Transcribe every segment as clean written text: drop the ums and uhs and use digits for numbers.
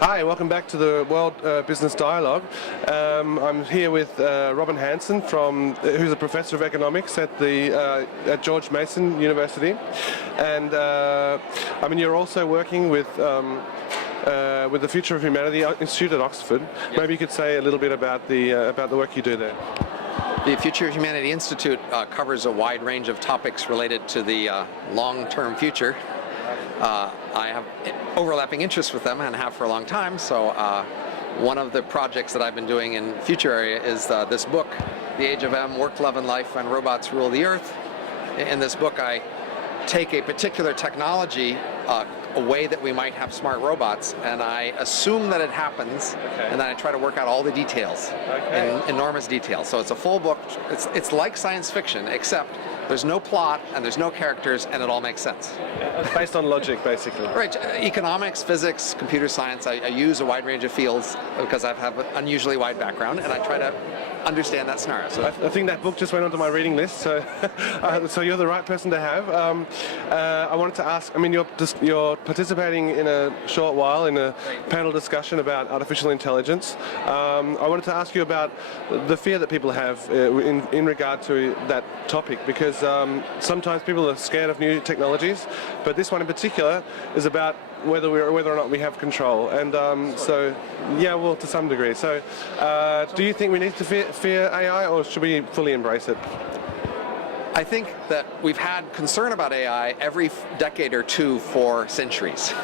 Hi, welcome back to the World Business Dialogue. I'm here with Robin Hanson, who's a professor of economics at at George Mason University, and you're also working with the Future of Humanity Institute at Oxford. Maybe you could say a little bit about the work you do there. The Future of Humanity Institute covers a wide range of topics related to the long-term future. I have overlapping interests with them and have for a long time, so one of the projects that I've been doing in future area is this book, The Age of M, Work, Love and Life, When Robots Rule the Earth. In this book I take a particular technology, a way that we might have smart robots, and I assume that it happens, and then I try to work out all the details, in enormous detail. So it's a full book. It's like science fiction, except there's no plot and there's no characters, and it all makes sense. It's based on logic, basically. Right. Economics, physics, computer science. I use a wide range of fields because I have an unusually wide background, and I try to understand that scenario. So I think that book just went onto my reading list, so so you're the right person to have. I wanted to ask, you're participating in a short while in a panel discussion about artificial intelligence. I wanted to ask you about the fear that people have in regard to that topic, because sometimes people are scared of new technologies, but this one in particular is about whether or not we have control, and to some degree. So, do you think we need to fear AI, or should we fully embrace it? I think that we've had concern about AI every decade or two for centuries.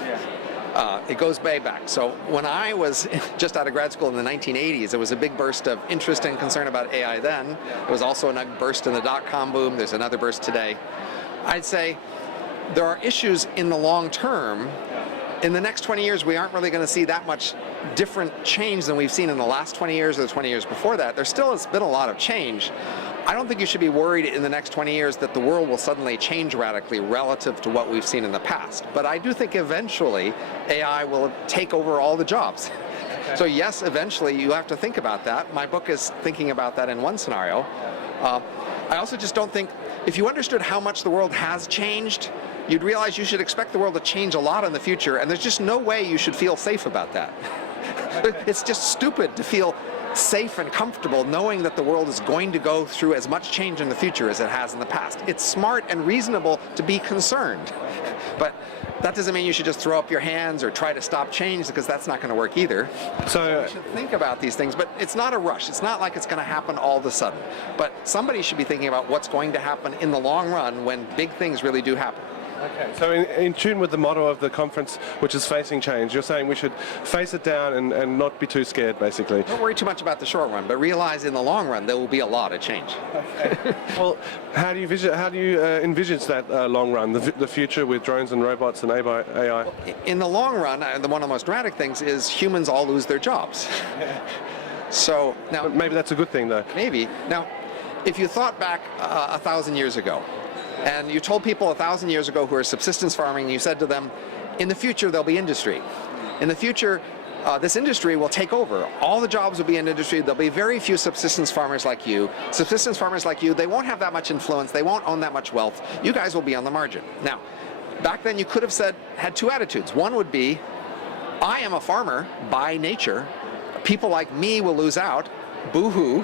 It goes way back. So when I was just out of grad school in the 1980s, there was a big burst of interest and concern about AI then. There was also a burst in the dot-com boom. There's another burst today. I'd say there are issues in the long term. In the next 20 years, we aren't really going to see that much different change than we've seen in the last 20 years or the 20 years before that. There still has been a lot of change. I don't think you should be worried in the next 20 years that the world will suddenly change radically relative to what we've seen in the past. But I do think eventually AI will take over all the jobs. So yes, eventually you have to think about that. My book is thinking about that in one scenario. I also just don't think, if you understood how much the world has changed, you'd realize you should expect the world to change a lot in the future, and there's just no way you should feel safe about that. It's just stupid to feel safe and comfortable knowing that the world is going to go through as much change in the future as it has in the past. It's smart and reasonable to be concerned, but that doesn't mean you should just throw up your hands or try to stop change, because that's not going to work either. So you should think about these things, but it's not a rush. It's not like it's going to happen all of a sudden, but somebody should be thinking about what's going to happen in the long run when big things really do happen. Okay, so in tune with the motto of the conference, which is facing change, you're saying we should face it down and not be too scared, basically. Don't worry too much about the short run, but realize in the long run there will be a lot of change. Okay. Well, how do you envisage that long run, the future with drones and robots and AI? Well, in the long run, one of the most dramatic things is humans all lose their jobs. So now, but maybe that's a good thing, though. Maybe. Now, if you thought back 1,000 years ago, and you told people 1,000 years ago who are subsistence farming, and you said to them, in the future there'll be industry. In the future, this industry will take over. All the jobs will be in industry. There'll be very few subsistence farmers like you. Subsistence farmers like you, they won't have that much influence. They won't own that much wealth. You guys will be on the margin. Now, back then you could have had two attitudes. One would be, I am a farmer by nature. People like me will lose out. Boo-hoo.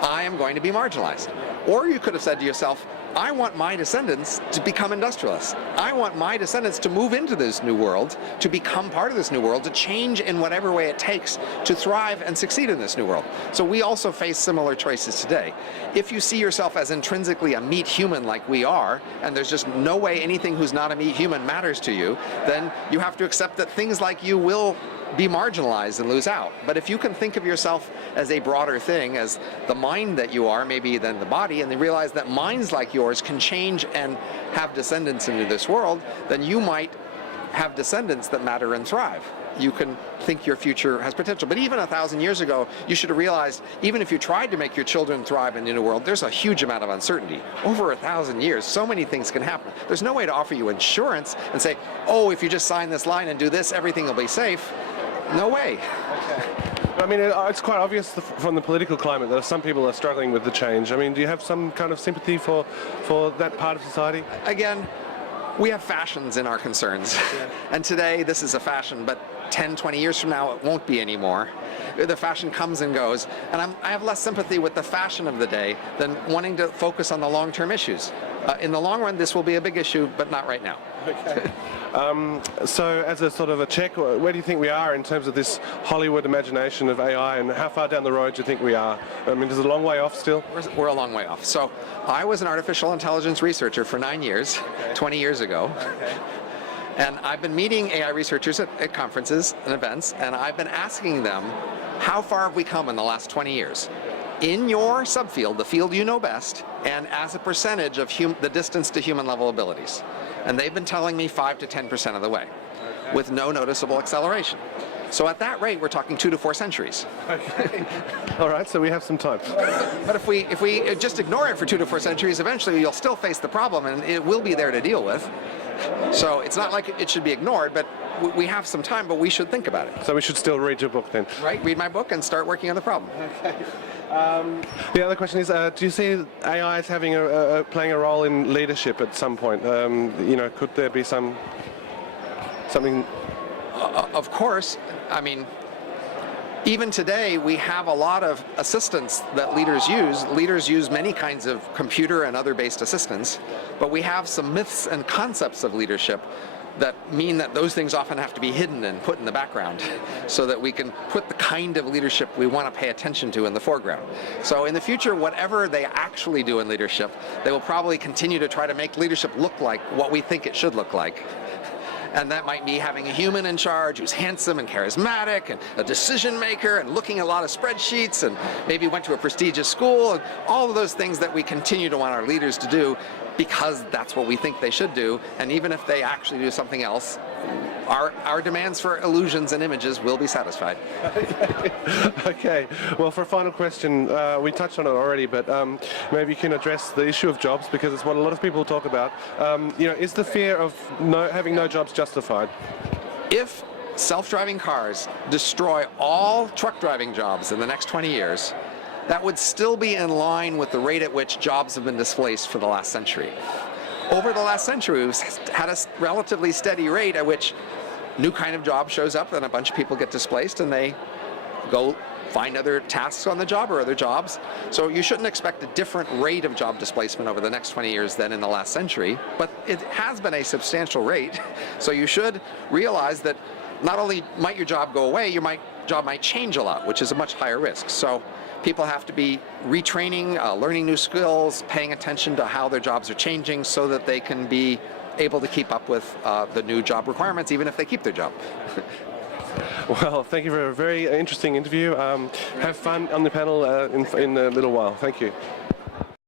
I am going to be marginalized. Or you could have said to yourself, I want my descendants to become industrialists. I want my descendants to move into this new world, to become part of this new world, to change in whatever way it takes to thrive and succeed in this new world. So we also face similar choices today. If you see yourself as intrinsically a meat human like we are, and there's just no way anything who's not a meat human matters to you, then you have to accept that things like you will be marginalized and lose out. But if you can think of yourself as a broader thing, as the mind that you are, maybe than the body, and then realize that minds like yours can change and have descendants into this world, then you might have descendants that matter and thrive. You can think your future has potential. But even 1,000 years ago, you should have realized, even if you tried to make your children thrive in the new world, there's a huge amount of uncertainty. Over 1,000 years, so many things can happen. There's no way to offer you insurance and say, oh, if you just sign this line and do this, everything will be safe. No way. Okay. It's quite obvious from the political climate that some people are struggling with the change. Do you have some kind of sympathy for that part of society? Again, we have fashions in our concerns. And today this is a fashion, but 10, 20 years from now it won't be anymore. The fashion comes and goes, and I have less sympathy with the fashion of the day than wanting to focus on the long-term issues. In the long run, this will be a big issue, but not right now. Okay. So as a sort of a check, where do you think we are in terms of this Hollywood imagination of AI, and how far down the road do you think we are? I mean, is it a long way off still? We're a long way off. So I was an artificial intelligence researcher for 9 years, 20 years ago. Okay. And I've been meeting AI researchers at conferences and events, and I've been asking them, how far have we come in the last 20 years? In your subfield, the field you know best, and as a percentage of the distance to human level abilities. And they've been telling me 5 to 10% of the way, with no noticeable acceleration. So at that rate, we're talking 2 to 4 centuries. Okay. All right, so we have some time. But if we just ignore it for 2 to 4 centuries, eventually you'll still face the problem, and it will be there to deal with. So it's not like it should be ignored, but we have some time, but we should think about it. So we should still read your book then? Right, read my book and start working on the problem. Okay. The other question is, do you see AI as having playing a role in leadership at some point? You know, could there be something? Of course. I mean, even today we have a lot of assistants that leaders use. Leaders use many kinds of computer and other based assistants, but we have some myths and concepts of leadership that mean that those things often have to be hidden and put in the background so that we can put the kind of leadership we want to pay attention to in the foreground. So in the future, whatever they actually do in leadership, they will probably continue to try to make leadership look like what we think it should look like. And that might be having a human in charge who's handsome and charismatic and a decision maker and looking at a lot of spreadsheets and maybe went to a prestigious school, and all of those things that we continue to want our leaders to do because that's what we think they should do. And even if they actually do something else, our demands for illusions and images will be satisfied. Okay. Well, for a final question, we touched on it already, but maybe you can address the issue of jobs, because it's what a lot of people talk about. You know, is the fear of having no jobs justified? If self-driving cars destroy all truck driving jobs in the next 20 years, that would still be in line with the rate at which jobs have been displaced for the last century. Over the last century, we've had a relatively steady rate at which new kind of job shows up and a bunch of people get displaced and they go find other tasks on the job or other jobs. So you shouldn't expect a different rate of job displacement over the next 20 years than in the last century, but it has been a substantial rate. So you should realize that not only might your job go away, your job might change a lot, which is a much higher risk. So people have to be retraining, learning new skills, paying attention to how their jobs are changing so that they can be able to keep up with the new job requirements, even if they keep their job. Well, thank you for a very interesting interview. Have fun on the panel in a little while. Thank you.